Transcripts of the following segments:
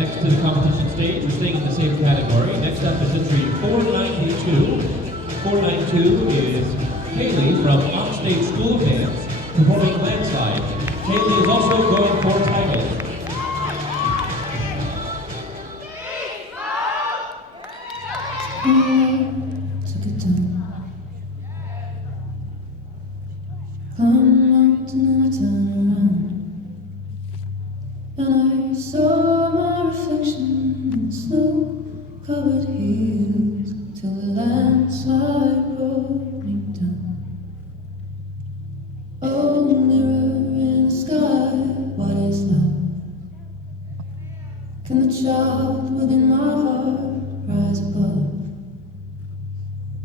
next to the competition stage. We're staying in the same category. Next up is entry 492. 492 is Kaylee from Onstage School Dance, performing Landslide. Kaylee is also going for title. Took it down. Climbed a mountain and I turned around, and I saw my reflection in the snow-covered hills till the landslide brought me down. Oh, mirror in the sky, what is love? Can the child within my heart rise above?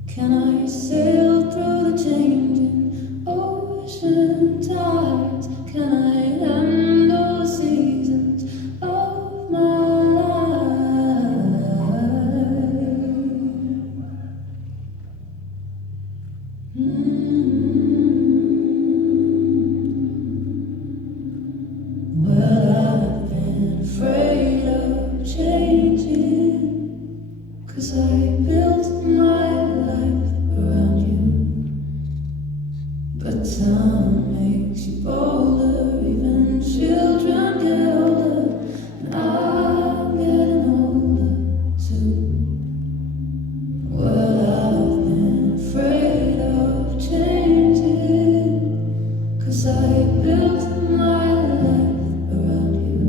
Can I sail through the changing ocean tides? Can I handle the seasons of my life? Well, I've been afraid of changing, 'cause I built my life around you. But time makes you bolder, even children get older, and I'm getting older too. Well, I've been afraid of changing, 'cause I built my life around you.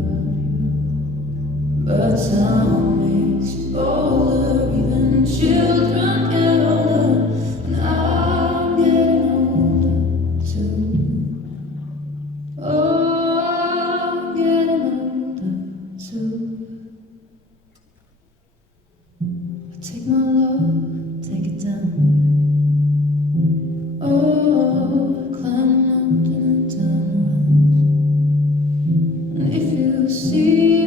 But time makes you bolder, even children get older, and I'm getting older too. Oh, I'm getting older too. I take my love, take it down. Oh, I climb a mountain and turn around, and if you see